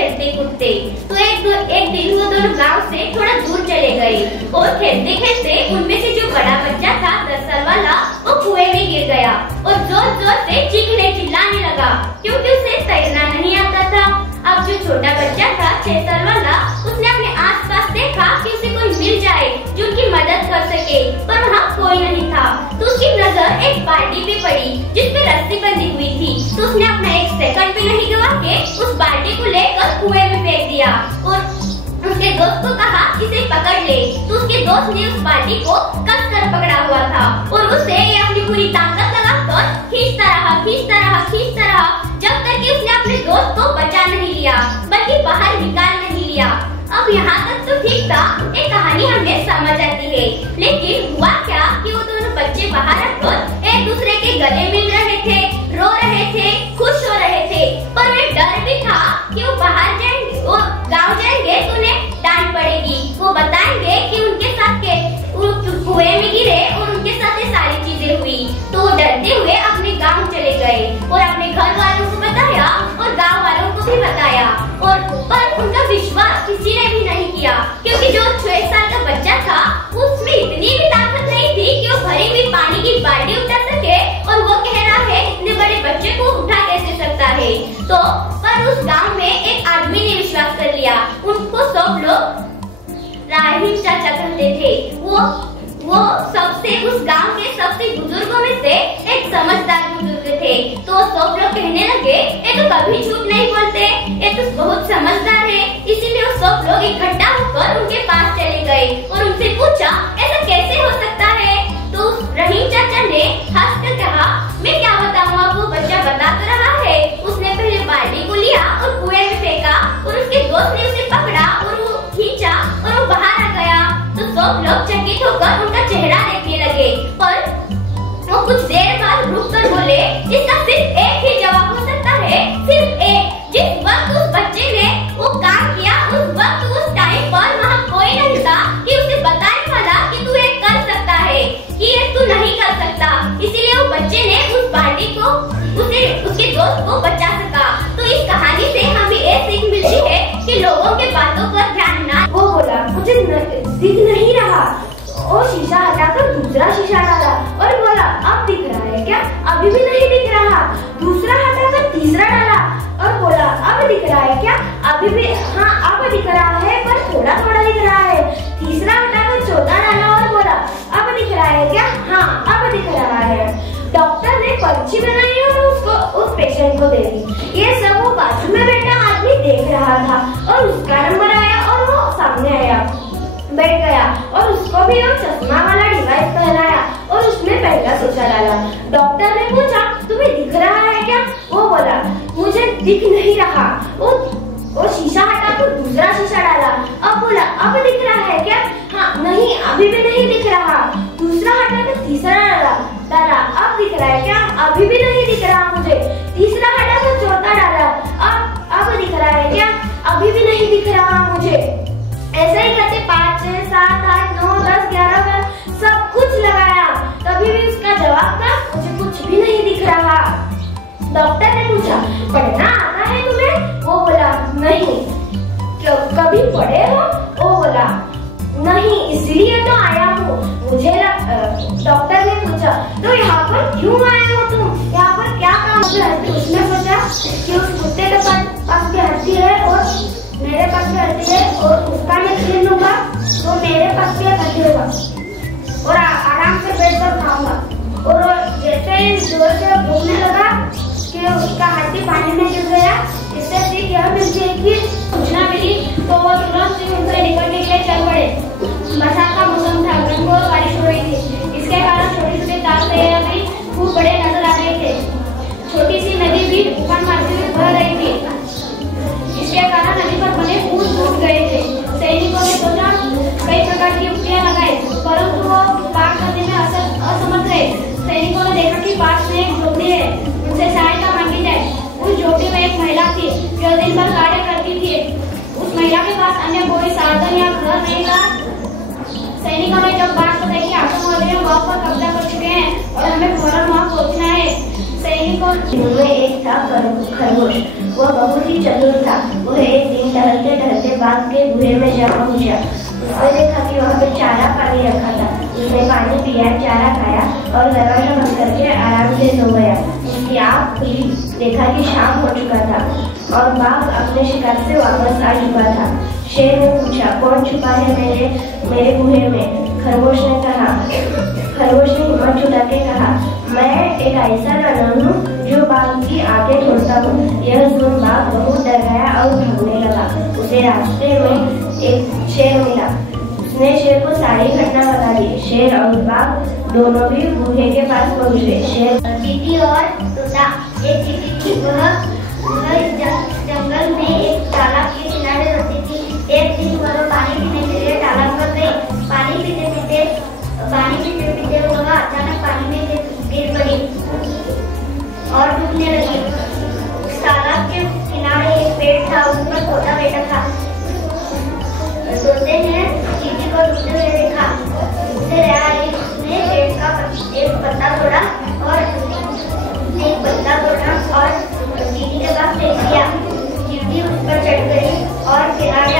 खेलते कूदते। तो एक दिन वो दोनों गांव से थोड़ा दूर चले गए और खेलते खेलते उनमें से जो बड़ा बच्चा था 10 साल वाला, वो कुएं में गिर गया और जोर जोर से चीखने चिल्लाने लगा क्योंकि उसे तैरना नहीं आता था। अब जो छोटा बच्चा था 6 साल वाला, उसने अपने आसपास देखा कि उसे कोई मिल जाए जो उनकी मदद कर सके, पर वहाँ कोई नहीं था। तो उसकी नजर एक बाल्टी पे पड़ी जिसपे रस्सी बंधी हुई थी। तो उसने अपना एक सेकंड भी नहीं गवा के उस बाल्टी को लेकर कुएं में फेंक दिया और उसके दोस्त को कहा इसे पकड़ ले। तो उसके दोस्त ने उस बाल्टी को कसकर पकड़ा हुआ था और उसे अपनी पूरी ताकत लगाकर खींचता रहा जब तक कि उसने अपने दोस्त को बचा नहीं लिया बल्कि बाहर निकाल नहीं लिया। अब यहाँ तक तो ठीक था, एक कहानी हमें समझ आती है, लेकिन हुआ क्या कि वो दोनों बच्चे बाहर आकर एक दूसरे के गले मिल रहे थे, रो रहे थे, खुश हो रहे थे, पर उन्हें डर भी था कि वो बाहर जाएंगे, वो गाँव जाएंगे तो उन्हें डांट पड़ेगी। वो बताएंगे कि उनके साथ के कुएं में गिरे और उनके साथ ये सारी चीजें हुई। तो वो डरते हुए अपने गाँव चले गए और अपने घर वालों को बताया और गाँव वालों को भी बताया, और पर उनका विश्वास किसी ने भी नहीं किया क्योंकि जो 6 साल का बच्चा था उसमें इतनी भी ताकत नहीं थी कि वो भरी हुई पानी की बाल्टी उठा सके, और वो कह रहा है इतने बड़े बच्चे को उठा कैसे सकता है। तो पर उस गांव में एक आदमी ने विश्वास कर लिया। उनको सब लोग राहिम चाचा कहते थे। वो सबसे उस गांव के सबसे बुजुर्गों में से एक समझदार बुजुर्ग थे। तो सब लोग कहने लगे ये तो कभी झूठ नहीं बोलते, ये तो बहुत समझदार है। इसीलिए वो सब लोग इकट्ठा होकर उनके पास चले गए और उनसे पूछा ऐसा कैसे हो सकता है। तो रहीम चाचा ने हंसकर कहा मैं क्या बताऊँ, अब वो बच्चा बता तो रहा है। उसने पहले बाल्टी को लिया और कुएं में फेंका और उसके दोस्त ने उसे पकड़ा और वो खींचा और वो बाहर आ गया। तो सब लोग चकित होकर उनका चेहरा देखने लगे, पर वो कुछ देर बाद रुक कर बोले इसका सिर्फ एक ही जवाब हो सकता है, सिर्फ एक। जिस वक्त उस बच्चे ने वो काम किया उस वक्त उस टाइम पर वहाँ कोई नहीं था कि उसे बताने वाला कि तू ये कर सकता है, कि ये तू नहीं कर सकता। इसीलिए वो बच्चे ने उस बाल्टी को उसके दोस्त को बचा सका। तो इस कहानी से हमें ये सीख मिलती है कि लोगों के बातों पर ध्यान ना। वो बोला मुझे दिख नहीं रहा और शीशा हटाकर दूसरा शीशा डाला और बोला अब दिख रहा है क्या, अभी भी नहीं दिख रहा। दूसरा हटाकर तीसरा डाला और बोला अब दिख रहा है क्या, अभी भी हाँ अब दिख रहा है पर थोड़ा थोड़ा दिख रहा है। तीसरा हटाकर चौथा डाला और बोला अब दिख रहा है क्या, हाँ अब दिख रहा है। डॉक्टर ने पर्ची बनाई और उसको उस पेशेंट को दे दी। ये सब वो बाजू में बैठा आदमी देख रहा था और उसका नंबर आया और वो सामने आया, बैठ गया और उसको भी वो चश्मा वाला डिवाइस पहनाया और उसमें पहला शीशा डाला। डॉक्टर ने पूछा तुम्हें दिख रहा है क्या, वो बोला मुझे दिख नहीं रहा। वो शीशा हटाकर दूसरा शीशा डाला, अब बोला अब दिख रहा है क्या, हाँ नहीं अभी भी नहीं दिख रहा। दूसरा हटाकर तीसरा डाला अब दिख रहा है क्या, अभी भी नहीं दिख रहा मुझे। तीसरा हटाकर चौथा डाला, अब दिख रहा है क्या, अभी भी नहीं दिख रहा मुझे। ऐसा ही करते 5, 6, 7, 8, 9, 10, 11 सब कुछ लगाया, तभी भी उसका जवाब था मुझे कुछ भी नहीं दिख रहा। डॉक्टर ने पूछा पढ़ना आता है तुम्हें, वो बोला नहीं। कभी पढ़े हो, वो बोला नहीं इसलिए तो आया हूँ मुझे। डॉक्टर ने पूछा तो यहाँ पर क्यों आए हो तुम, यहाँ पर क्या काम है। उसने सोचा कि उस कुत्ते के पास भी हड्डी है और मेरे पास भी हड्डी है और उसका मैं छीन लूंगा तो मेरे पास भी हड्डी होगा और आराम से बैठ कर खाऊंगा। और जैसे ही जोर से घूमने लगा कि उसका हड्डी पानी में गिर गया। इससे सीख यह मिलती है कि सूचना मिली तो वो तुरंत से उनसे निकलने के लिए चल पड़े। बरसात का मौसम था, घनघोर बारिश हो रही थी, इसके कारण छोटे छोटे तार भी खूब बड़े नजर आ रहे थे। छोटी सी नदी भी उफान मारते हुए बह रही थी, इसके कारण नदी पर बने पुल टूट गए थे। सैनिकों ने सोचा कई प्रकार की युक्तियां लगाई, परंतु वो पार करने में असमर्थ रहे। सैनिकों ने देखा कि पास में एक झोपड़ी है, उनसे सहायता मांगी जाए। उस झोपड़ी में एक महिला थी जो दिन भर कार्य करती थी। उस महिला के पास अन्य कोई साधन या घर नहीं था। सैनिकों ने जब बात बताई कि आतंकवादी गांव पर कब्जा कर चुके हैं और हमें फौरन वहां पहुंचना है। सैनिकों में एक था खरगोश। वह बहुत ही चतुर था। वह एक दिन टहलते टहलते बाग के कुएं में जा पहुंचा। उसने देखा कि वहाँ पे चारा पानी रखा था। उसने पानी पिया, चारा खाया और दरवाजा बंद करके आराम से सो गया। उसकी आँख खुली, देखा कि शाम हो चुका था और बाघ अपने शिकार से वापस आ चुका था। शेर ने पूछा, कौन छुपा है मेरे कुएं में? खरगोश ने हिम्मत जुटा के कहा, मैं एक ऐसा जानवर हूँ जो बाघ की आंखें तोड़ता हूँ। यह सुन बाघ बहुत डर गया और भागने लगा। उसे रास्ते में एक शेर मिला। उसने शेर को सारी घटना बता दी। शेर और बाघ दोनों भी गुहे के पास पहुंचे। शेर चींटी और तोता। एक चींटी थी, वह जंगल में एक तालाब के किनारे रहती थी। एक दिन वह पानी पीने के लिए तालाब पर गई। पानी पीते पीते वह अचानक पानी में गिर पड़ी और डूबने लगी। तालाब के किनारे एक पेड़ था, उस पर तोता बैठा था। तोते ने चींटी को डूबते हुए देखा। उससे उसने पेड़ का एक पत्ता तोड़ा और चींटी के पास फेंक दिया। चींटी उस पर चढ़ गई और किनारे